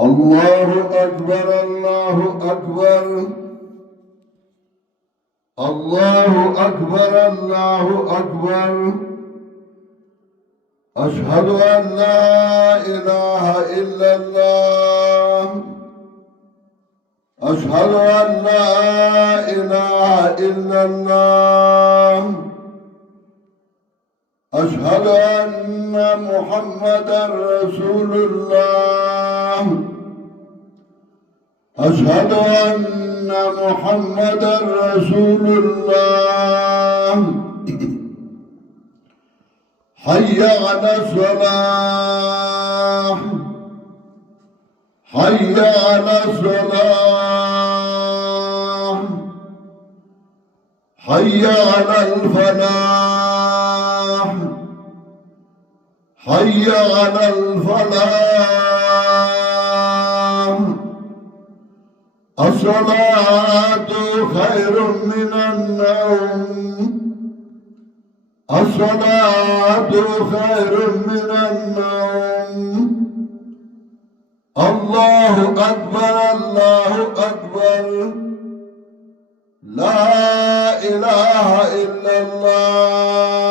الله أكبر الله أكبر الله أكبر الله أكبر أشهد أن لا إله إلا الله أشهد أن لا إله إلا الله أشهد أن محمدا رسول الله أشهد أن محمدا رسول الله حي على الصلاة حي على الصلاة حي على الفلاح حي على الفلاح الصلاة خير من النوم الصلاة خير من النوم الله أكبر الله أكبر لا إله إلا الله